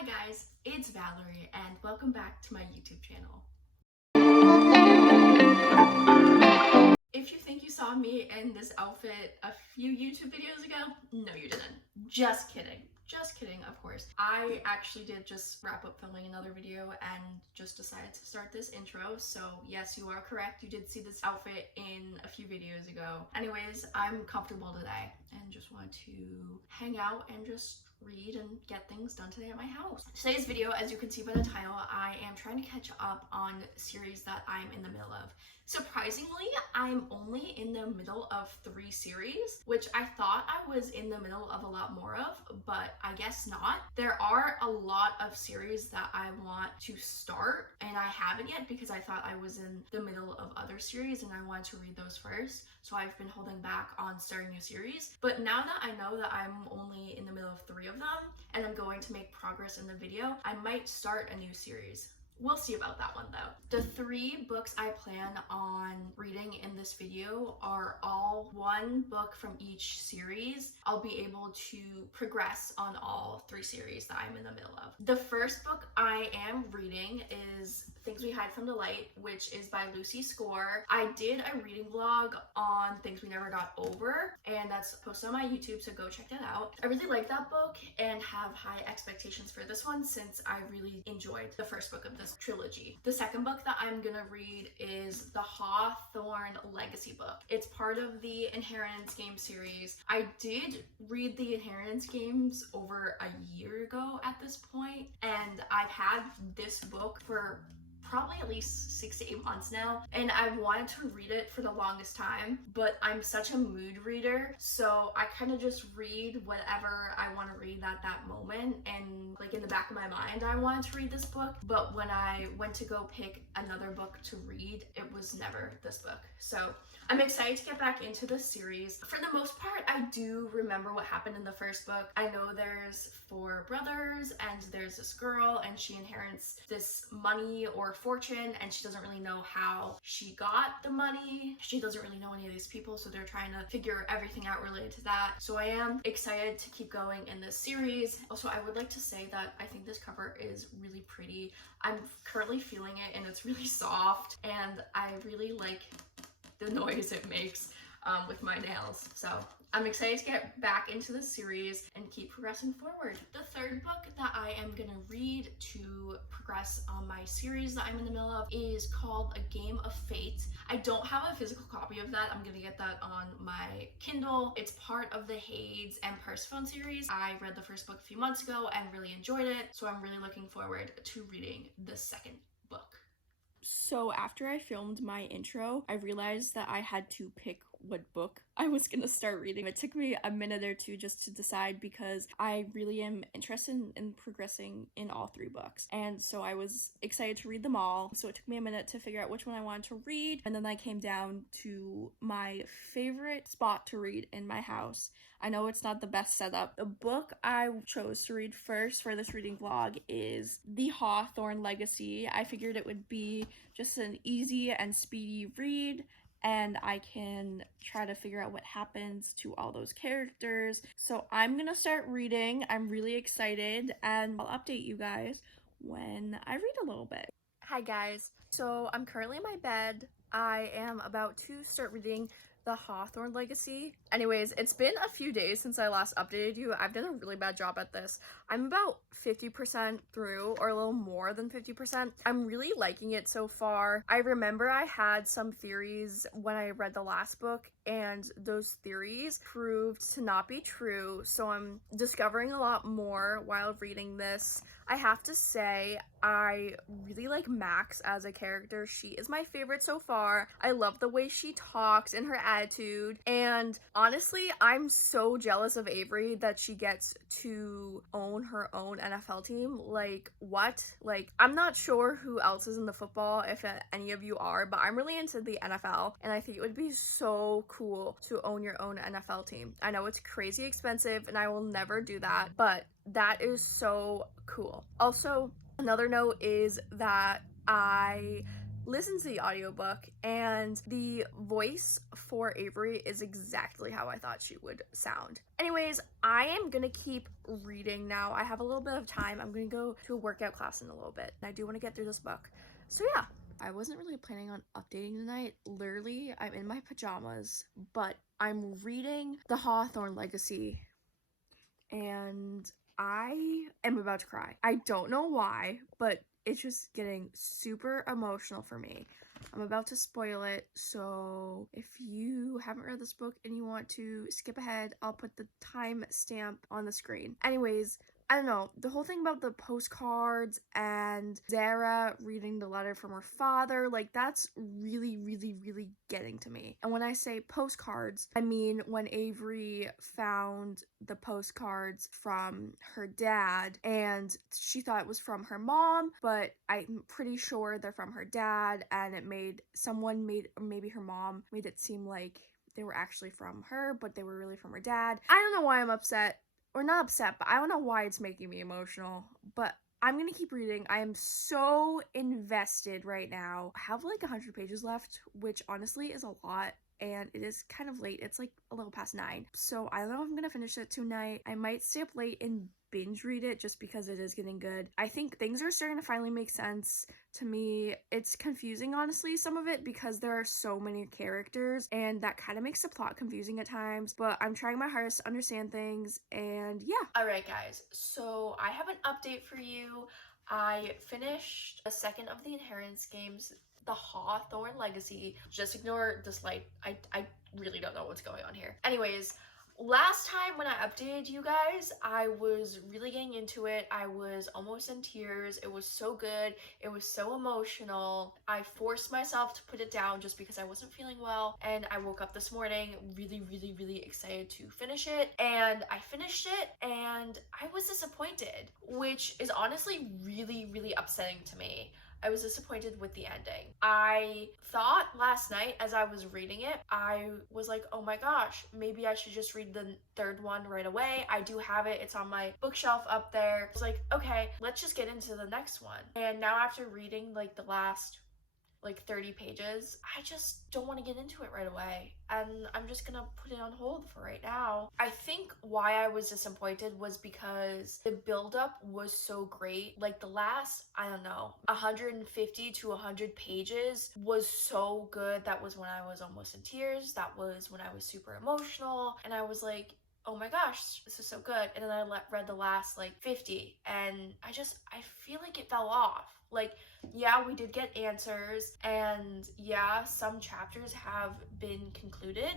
Hi guys, it's Valerie and welcome back to my YouTube channel. If you think you saw me in this outfit a few YouTube videos ago, no you didn't. Just kidding. Just kidding, of course. I actually did just wrap up filming another video and just decided to start this intro. So yes, you are correct. You did see this outfit in a few videos ago. Anyways, I'm comfortable today and just want to hang out and just read and get things done today at my house. Today's video, as you can see by the title, I am trying to catch up on a series that I'm in the middle of. Surprisingly, I'm only in the middle of 3 series, which I thought I was in the middle of a lot more of, but I guess not. There are a lot of series that I want to start, and I haven't yet because I thought I was in the middle of other series and I wanted to read those first. So I've been holding back on starting new series. But now that I know that I'm only in the middle of 3 of them and I'm going to make progress in the video, I might start a new series. We'll see about that one though. The 3 books I plan on reading in this video are all one book from each series. I'll be able to progress on all 3 series that I'm in the middle of. The first book I am reading is Things We Hide from the Light, which is by Lucy Score. I did a reading vlog on Things We Never Got Over, and that's posted on my YouTube, so go check that out. I really like that book and have high expectations for this one since I really enjoyed the first book of this trilogy. The second book that I'm gonna read is the Hawthorne Legacy book. It's part of the Inheritance Game series. I did read the Inheritance Games over a year ago at this point, and I've had this book for probably at least 6 to 8 months now, and I've wanted to read it for the longest time, but I'm such a mood reader, so I kind of just read whatever I want to read at that moment, and like in the back of my mind I wanted to read this book, but when I went to go pick another book to read, it was never this book. So I'm excited to get back into this series. For the most part, I do remember what happened in the first book. I know there's 4 brothers and there's this girl and she inherits this money or fortune and she doesn't really know how she got the money. She doesn't really know any of these people, so they're trying to figure everything out related to that. So I am excited to keep going in this series. Also, I would like to say that I think this cover is really pretty. I'm currently feeling it and it's really soft, and I really like the noise it makes with my nails. So I'm excited to get back into the series and keep progressing forward. The third book that I am gonna read to progress on my series that I'm in the middle of is called A Game of Fate. I don't have a physical copy of that. I'm gonna get that on my Kindle. It's part of the Hades and Persephone series. I read the first book a few months ago and really enjoyed it, so I'm really looking forward to reading the second book. So after I filmed my intro, I realized that I had to pick what book I was gonna start reading. It took me a minute or two just to decide because I really am interested in progressing in all 3 books. And so I was excited to read them all. So it took me a minute to figure out which one I wanted to read. And then I came down to my favorite spot to read in my house. I know it's not the best setup. The book I chose to read first for this reading vlog is The Hawthorne Legacy. I figured it would be just an easy and speedy read, and I can try to figure out what happens to all those characters. So I'm gonna start reading. I'm really excited, and I'll update you guys when I read a little bit. Hi guys, so I'm currently in my bed. I am about to start reading The Hawthorne Legacy. Anyways, it's been a few days since I last updated you. I've done a really bad job at this. I'm about 50% through, or a little more than 50%. I'm really liking it so far. I remember I had some theories when I read the last book, and those theories proved to not be true, so I'm discovering a lot more while reading this. I have to say, I really like Max as a character. She is my favorite so far. I love the way she talks and her attitude, and honestly, I'm so jealous of Avery that she gets to own her own NFL team. Like, what? Like, I'm not sure who else is in the football, if any of you are, but I'm really into the NFL, and I think it would be so cool to own your own NFL team. I know it's crazy expensive, and I will never do that, but that is so cool. Also, another note is that I listened to the audiobook, and the voice for Avery is exactly how I thought she would sound. Anyways, I am gonna keep reading now. I have a little bit of time. I'm gonna go to a workout class in a little bit, and I do want to get through this book. So yeah, I wasn't really planning on updating tonight. Literally, I'm in my pajamas, but I'm reading the Hawthorne Legacy, and I am about to cry. I don't know why, but it's just getting super emotional for me. I'm about to spoil it, so if you haven't read this book and you want to skip ahead, I'll put the time stamp on the screen. Anyways, I don't know, the whole thing about the postcards and Zara reading the letter from her father, like, that's really, really, really getting to me. And when I say postcards, I mean when Avery found the postcards from her dad and she thought it was from her mom, but I'm pretty sure they're from her dad, and maybe her mom made it seem like they were actually from her, but they were really from her dad. I don't know why I'm upset. Or not upset, but I don't know why it's making me emotional. But I'm gonna keep reading. I am so invested right now. I have like 100 pages left, which honestly is a lot. And it is kind of late. It's like a little past 9. So I don't know if I'm gonna finish it tonight. I might stay up late and binge read it just because it is getting good. I think things are starting to finally make sense to me. It's confusing, honestly, some of it, because there are so many characters and that kind of makes the plot confusing at times, but I'm trying my hardest to understand things, and yeah. Alright guys, so I have an update for you. I finished the second of the Inheritance games, the Hawthorne Legacy. Just ignore this light. I really don't know what's going on here. Anyways, last time when I updated you guys, I was really getting into it. I was almost in tears. It was so good. It was so emotional. I forced myself to put it down just because I wasn't feeling well. And I woke up this morning really, really, really excited to finish it. And I finished it and I was disappointed, which is honestly really, really upsetting to me. I was disappointed with the ending. I thought last night as I was reading it, I was like, oh my gosh, maybe I should just read the third one right away. I do have it. It's on my bookshelf up there. It's like, okay, let's just get into the next one. And now after reading like the last 30 pages, I just don't want to get into it right away, and I'm just gonna put it on hold for right now. I think why I was disappointed was because the buildup was so great. Like the last, I don't know, 150 to 100 pages was so good. That was when I was almost in tears. That was when I was super emotional, and I was like, oh my gosh, this is so good. And then I read the last 50, and I feel like it fell off. Like, yeah, we did get answers, and yeah, some chapters have been concluded,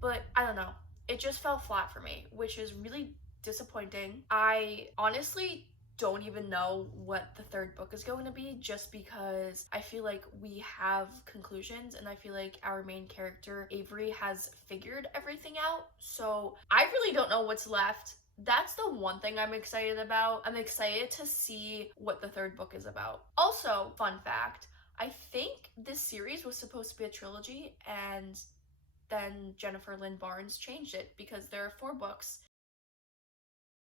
but I don't know. It just fell flat for me, which is really disappointing. I honestly don't even know what the third book is going to be, just because I feel like we have conclusions and I feel like our main character Avery has figured everything out. So I really don't know what's left. That's the one thing I'm excited about. I'm excited to see what the third book is about. Also, fun fact, I think this series was supposed to be a trilogy, and then Jennifer Lynn Barnes changed it because there are 4 books.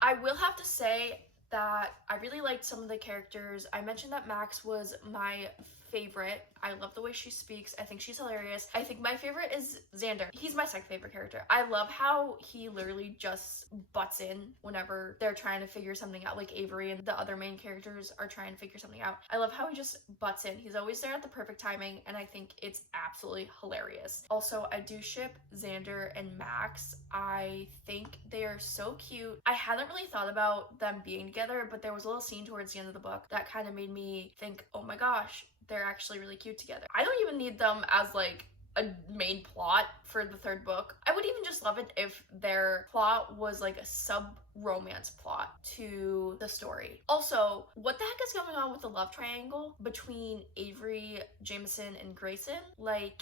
I will have to say that I really liked some of the characters. I mentioned that Max was my favorite. I love the way she speaks. I think she's hilarious. I think my favorite is Xander. He's my second favorite character. I love how he literally just butts in whenever they're trying to figure something out, like Avery and the other main characters are trying to figure something out. I love how he just butts in. He's always there at the perfect timing, and I think it's absolutely hilarious. Also, I do ship Xander and Max. I think they are so cute. I hadn't really thought about them being together, but there was a little scene towards the end of the book that kind of made me think, oh my gosh, they're actually really cute together. I don't even need them as a main plot for the third book. I would even just love it if their plot was a sub-romance plot to the story. Also, what the heck is going on with the love triangle between Avery, Jameson, and Grayson? I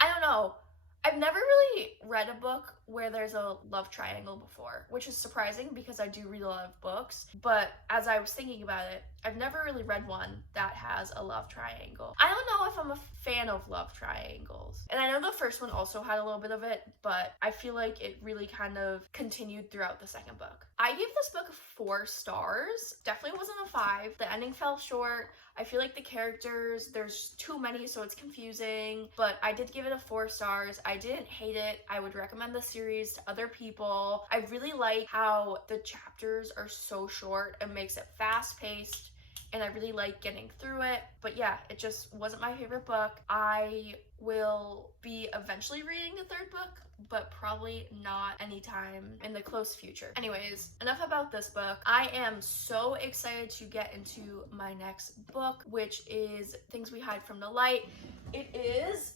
don't know. I've never really read a book where there's a love triangle before, which is surprising because I do read a lot of books. But as I was thinking about it, I've never really read one that has a love triangle. I don't know if I'm a fan of love triangles. And I know the first one also had a little bit of it, but I feel like it really kind of continued throughout the second book. I gave this book 4 stars. Definitely wasn't a 5. The ending fell short. I feel like the characters, there's too many, so it's confusing, but I did give it a 4 stars. I didn't hate it. I would recommend the series to other people. I really like how the chapters are so short. It makes it fast-paced, and I really like getting through it. But yeah, it just wasn't my favorite book. I will be eventually reading the 3rd book, but probably not anytime in the close future. Anyways, enough about this book. I am so excited to get into my next book, which is Things We Hide from the Light. It is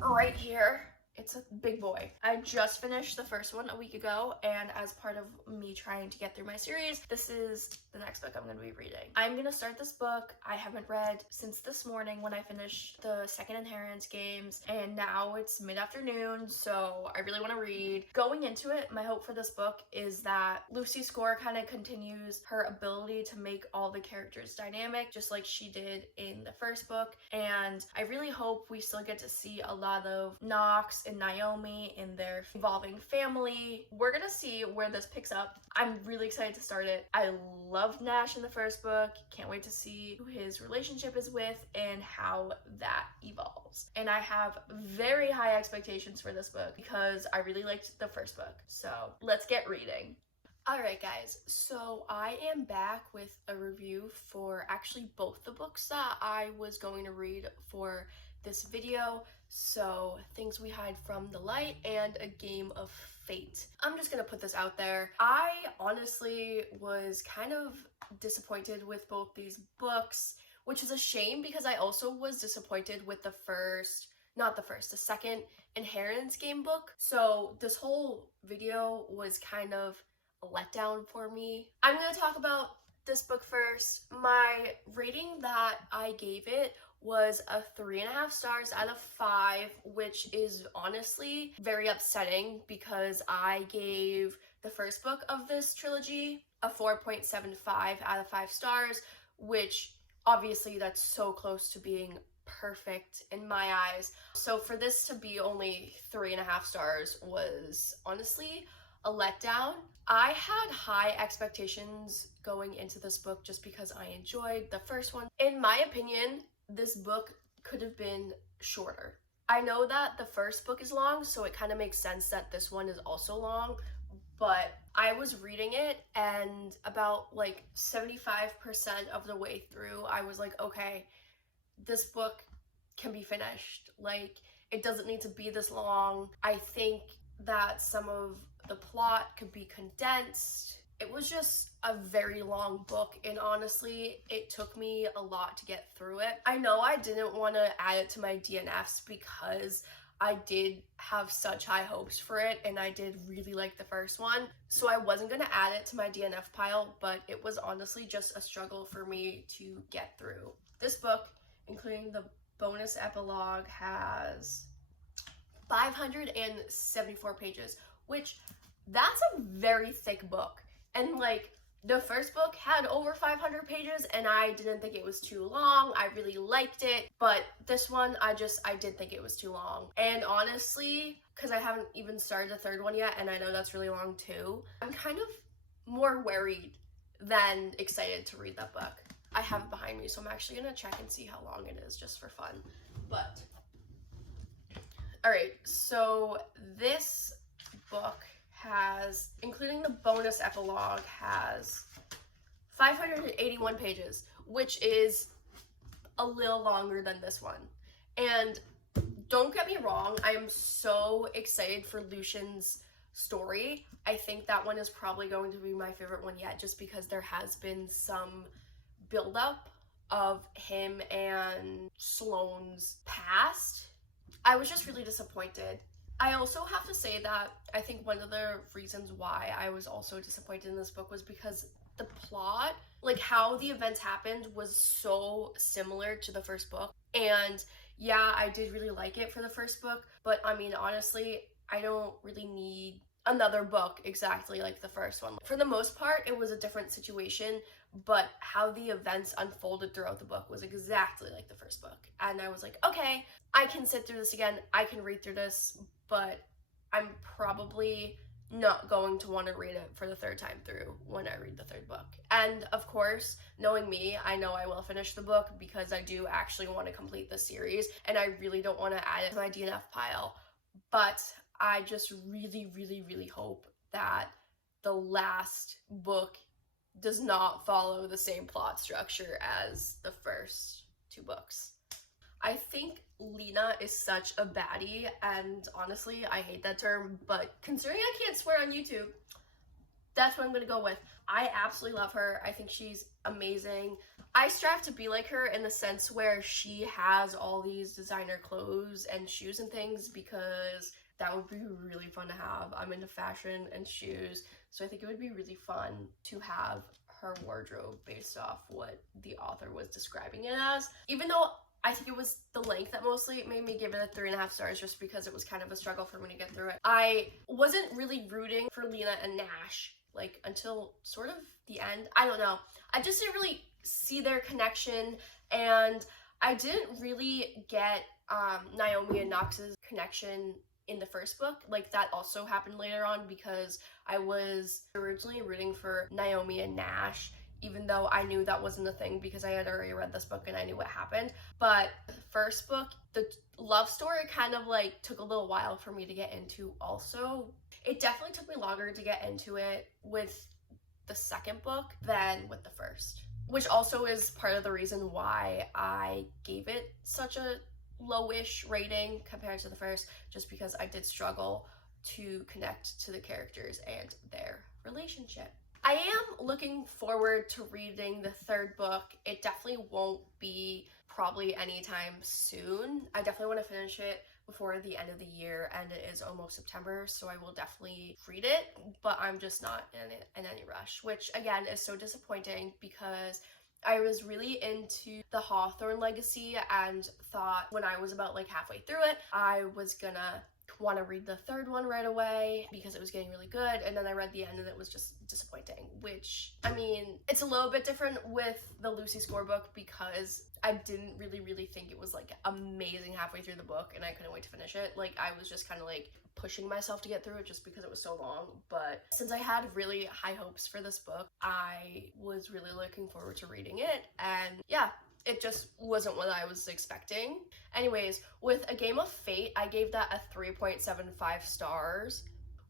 right here. It's a big boy. I just finished the first one a week ago, and as part of me trying to get through my series, this is the next book I'm going to be reading. I'm going to start this book. I haven't read since this morning when I finished the second Inheritance games, and now it's mid-afternoon, so I really want to read. Going into it, my hope for this book is that Lucy Score kind of continues her ability to make all the characters dynamic, just like she did in the first book, and I really hope we still get to see a lot of Knox and Naomi in their evolving family. We're gonna see where this picks up. I'm really excited to start it. I loved Nash in the first book. Can't wait to see who his relationship is with and how that evolves. And I have very high expectations for this book because I really liked the first book. So let's get reading. Alright guys, so I am back with a review for actually both the books that I was going to read for this video. So Things We Hide from the Light and A Game of Fate. I'm just gonna put this out there. I honestly was kind of disappointed with both these books, which is a shame because I also was disappointed with the second Inheritance game book. So this whole video was kind of a letdown for me. I'm gonna talk about this book first. My rating that I gave it was a 3.5 stars out of 5, which is honestly very upsetting because I gave the first book of this trilogy a 4.75 out of 5 stars, which obviously that's so close to being perfect in my eyes. So for this to be only 3.5 stars was honestly a letdown. I had high expectations going into this book just because I enjoyed the first one. In my opinion, this book could have been shorter. I know that the first book is long, so it kind of makes sense that this one is also long, but I was reading it and about like 75% of the way through, I was like, okay, this book can be finished. Like, it doesn't need to be this long. I think that some of the plot could be condensed. It was just a very long book, and honestly, it took me a lot to get through it. I know I didn't want to add it to my DNFs because I did have such high hopes for it, and I did really like the first one, so I wasn't going to add it to my DNF pile, but it was honestly just a struggle for me to get through. This book, including the bonus epilogue, has 574 pages, which that's a very thick book. And like, the first book had over 500 pages and I didn't think it was too long. I really liked it, but this one, I did think it was too long. And honestly, because I haven't even started the third one yet, and I know that's really long too, I'm kind of more worried than excited to read that book. I have it behind me, so I'm actually gonna check and see how long it is just for fun. But, alright, so this book has, including the bonus epilogue, has 581 pages, which is a little longer than this one. And don't get me wrong, I am so excited for Lucian's story. I think that one is probably going to be my favorite one yet, just because there has been some buildup of him and Sloane's past. I was just really disappointed. I also have to say that I think one of the reasons why I was also disappointed in this book was because the plot, like how the events happened, was so similar to the first book. And yeah, I did really like it for the first book, but I mean, honestly, I don't really need another book exactly like the first one. For the most part, it was a different situation, but how the events unfolded throughout the book was exactly like the first book. And I was like, okay, I can sit through this again, I can read through this, but I'm probably not going to want to read it for the third time through when I read the third book. And of course, knowing me, I know I will finish the book because I do actually want to complete the series and I really don't want to add it to my DNF pile. But I just really, really, really hope that the last book does not follow the same plot structure as the first two books. I think Lena is such a baddie, and honestly, I hate that term, but considering I can't swear on YouTube, that's what I'm gonna go with. I absolutely love her. I think she's amazing. I strive to be like her in the sense where she has all these designer clothes and shoes and things because that would be really fun to have. I'm into fashion and shoes, so I think it would be really fun to have her wardrobe based off what the author was describing it as. Even though I think it was the length that mostly made me give it a 3.5 stars just because it was kind of a struggle for me to get through it. I wasn't really rooting for Lena and Nash like until sort of the end. I don't know. I just didn't really see their connection, and I didn't really get Naomi and Nox's connection in the first book. Like that also happened later on because I was originally rooting for Naomi and Nash, even though I knew that wasn't a thing because I had already read this book and I knew what happened. But the first book, the love story kind of like took a little while for me to get into also. It definitely took me longer to get into it with the second book than with the first, which also is part of the reason why I gave it such a lowish rating compared to the first, just because I did struggle to connect to the characters and their relationship. I am looking forward to reading the third book. It definitely won't be probably anytime soon. I definitely want to finish it before the end of the year, and it is almost September, so I will definitely read it, but I'm just not in any rush, which again is so disappointing because I was really into the Hawthorne Legacy and thought when I was about like halfway through it, I was gonna want to read the third one right away because it was getting really good, and then I read the end and it was just disappointing, which I mean it's a little bit different with the Lucy Scorebook because I didn't really think it was like amazing halfway through the book and I couldn't wait to finish it. Like I was just kind of like pushing myself to get through it just because it was so long. But since I had really high hopes for this book, I was really looking forward to reading it, and yeah, it just wasn't what I was expecting. Anyways, with A Game of Fate, I gave that a 3.75 stars,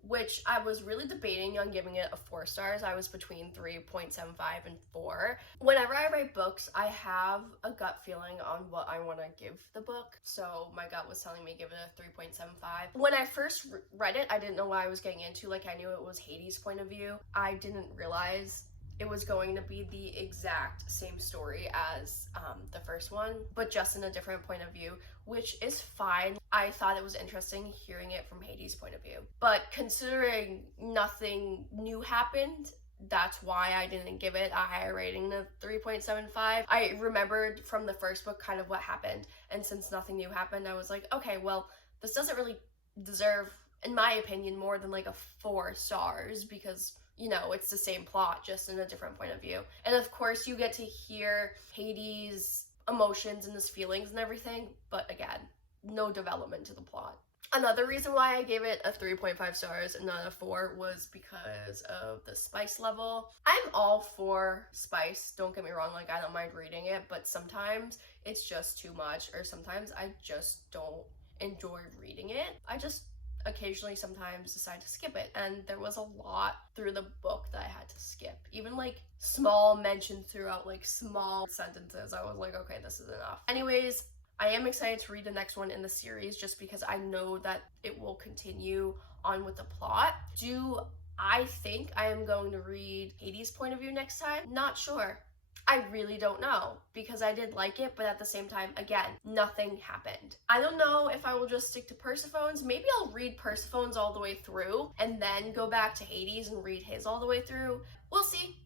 which I was really debating on giving it a 4 stars. I was between 3.75 and 4. Whenever I write books, I have a gut feeling on what I want to give the book, so my gut was telling me give it a 3.75. When I first read it, I didn't know what I was getting into. Like I knew it was Hades' point of view. I didn't realize it was going to be the exact same story as the first one, but just in a different point of view, which is fine. I thought it was interesting hearing it from Hades' point of view, but considering nothing new happened, that's why I didn't give it a higher rating than 3.75. I remembered from the first book kind of what happened, and since nothing new happened, I was like, okay, well, this doesn't really deserve, in my opinion, more than like a 4 stars because you know, it's the same plot, just in a different point of view. And of course, you get to hear Hades' emotions and his feelings and everything, but again, no development to the plot. Another reason why I gave it a 3.5 stars and not a 4 was because of the spice level. I'm all for spice, don't get me wrong, like I don't mind reading it, but sometimes it's just too much, or sometimes I just don't enjoy reading it. I just occasionally sometimes decide to skip it, and there was a lot through the book that I had to skip. Even like small mentions throughout, like small sentences, I was like, okay, this is enough. Anyways, I am excited to read the next one in the series just because I know that it will continue on with the plot. Do I think I am going to read Hades' point of view next time? Not sure. I really don't know because I did like it, but at the same time, again, nothing happened. I don't know if I will just stick to Persephone's. Maybe I'll read Persephone's all the way through and then go back to Hades and read his all the way through. We'll see.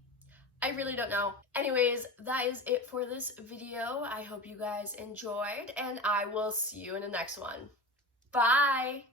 I really don't know. Anyways, that is it for this video. I hope you guys enjoyed, and I will see you in the next one. Bye!